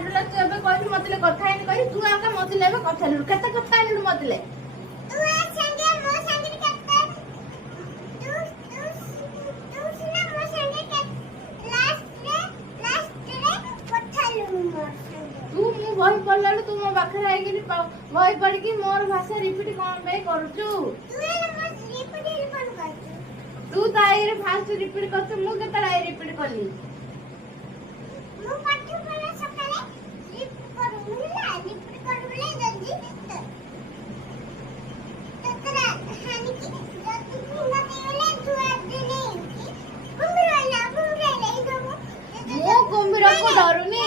लाडला तू एबे कहली मतले कथा हेन कहि तू आका मतले एबे कथा लु केते कथा हेन मतले तू ए संगे मो संगे केते तू सुना मो संगे के लास्ट रे कथा लु मो संगे तू मु बही पढला तू मो बाखरे आइ गेली बही पढी की मोर भाषा रिपीट कोन बे करछु तू ए मो रिपीट कोन करछु तू ताईर फास्ट रिपीट करछु मु केते राय रिपीट करली मु पाठ पढा सकाळे रिपीट करबले जल्दी ततरा हानि की जल्दी पुना देले तू आदि नहीं कुंभरा इदो मो कुंभरा को डरुनी